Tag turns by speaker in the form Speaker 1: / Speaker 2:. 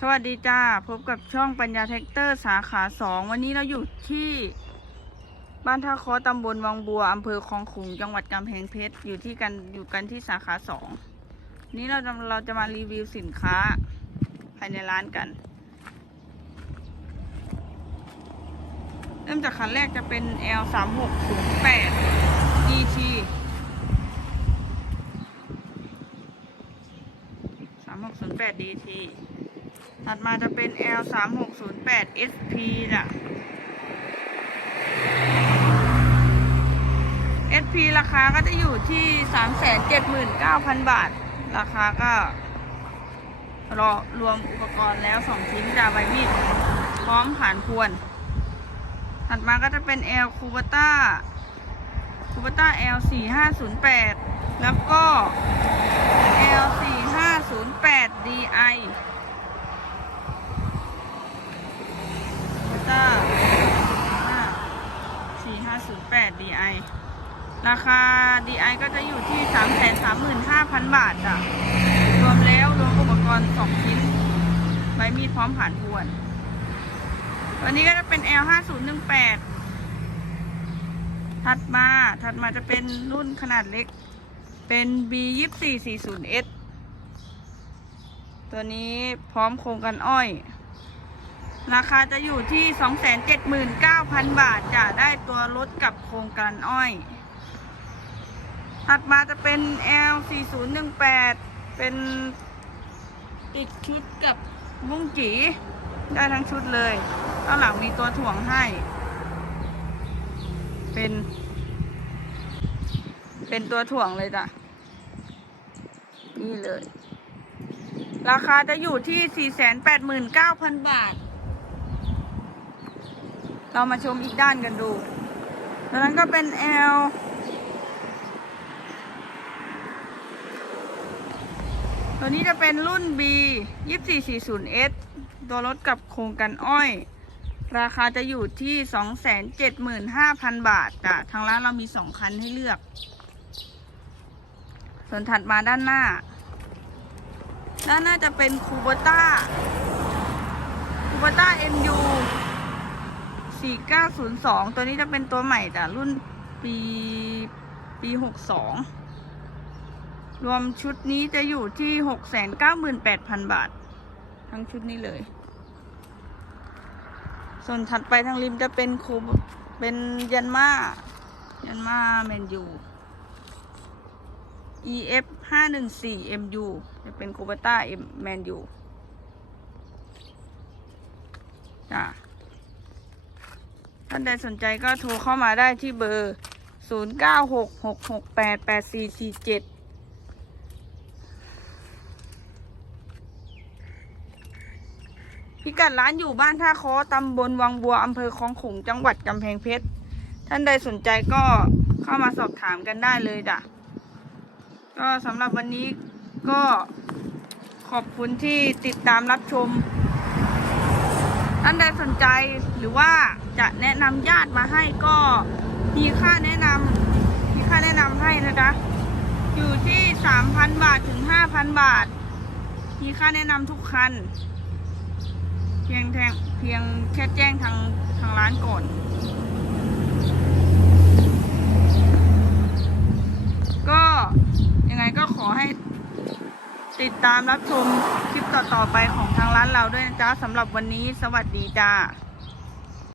Speaker 1: สวัสดีจ้า พบกับช่องปัญญาแท็กเตอร์สาขาสองวันนี้เราอยู่ที่บ้านท่าคอตำบลวังบัวอำเภอคลองขุงจังหวัดกำแพงเพชรอยู่ที่กันอยู่กันที่สาขาสองนี้เราจะเราจะมารีวิวสินค้าภายในร้านกัน เริ่มจากคันแรกจะเป็น L 3 6 0 8 ET 3608 DT ถัดมาจะเป็น L 3608 SP จ้ะ SP ราคาก็จะอยู่ที่ 379,000 บาท ราคาก็รอรวมอุปกรณ์แล้ว 2 ชิ้นจ้ะใบมีด พร้อมผ่านพวนถัดมาก็จะเป็น L c u b a t a c u b a t a L 4508 แล้วก็ L 4508 DI ก็ 8 DI ราคา DI ก็จะอยู่ที่ 335,000 บาทจ้ะ รวมแล้วรวมอุปกรณ์ 2 ชิ้น ใบมีดพร้อมผ่านพวนตัวนี้ก็จะเป็น L 5018 ถัดมา ถัดมาจะเป็นรุ่นขนาดเล็ก เป็น B 2440 S ตัวนี้พร้อมโครงกันอ้อย ราคาจะอยู่ที่ 279,000 บาทจะได้ตัวรถกับโครงกันอ้อย ถัดมาจะเป็น L 4018 เป็นอีกชุดกับบุ้งจีได้ทั้งชุดเลยข้างหลังมีตัวถ่วงให้ เป็น เป็นตัวถ่วงเลยจ้ะ นี่เลย ราคาจะอยู่ที่ 489,000 บาท เรามาชมอีกด้านกันดูดังนั้นก็เป็น L ตัวนี้จะเป็นรุ่น B 2440S ตัวรถกับโครงกันอ้อย ราคาจะอยู่ที่ 275,000 บาทจ้ะทางร้านเรามี 2 คันให้เลือก ส่วนถัดมาด้านหน้า ด้านหน้าจะเป็นคูโบต้าคูโบต้า MU 4902ตัวนี้จะเป็นตัวใหม่จ้ะรุ่นปีปี62รวมชุดนี้จะอยู่ที่698,000บาท ทั้งชุดนี้เลย ส่วนถัดไปทางริมจะเป็นคูเป็นยันมายันมาแมนยู EF 514 MU จะเป็นคูเบต้า M แมนยูจ้ะท่านใดสนใจก็โทรเข้ามาได้ที่เบอร์ 0966688447พิกัดร้านอยู่บ้านท่าคอตำบลวังบัว อำเภอคลองขุงจังหวัดกำแพงเพชร ท่านใดสนใจก็เข้ามาสอบถามกันได้เลยจ้ะ ก็สำหรับวันนี้ก็ขอบคุณที่ติดตามรับชม ท่านใดสนใจหรือว่า จะแนะนำญาติมาให้ก็มีค่าแนะนำมีค่าแนะนำให้นะจ๊ะอยู่ที่3,000บาทถึง5,000บาท มีค่าแนะนำทุกคัน เพียงแทงเพียงแค่แจ้งทางทางร้านก่อนก็ยังไงก็ขอให้ติดตามรับชมคลิปต่อๆไปของทางร้านเราด้วยนะจ๊ะสำหรับวันนี้สวัสดีจ้า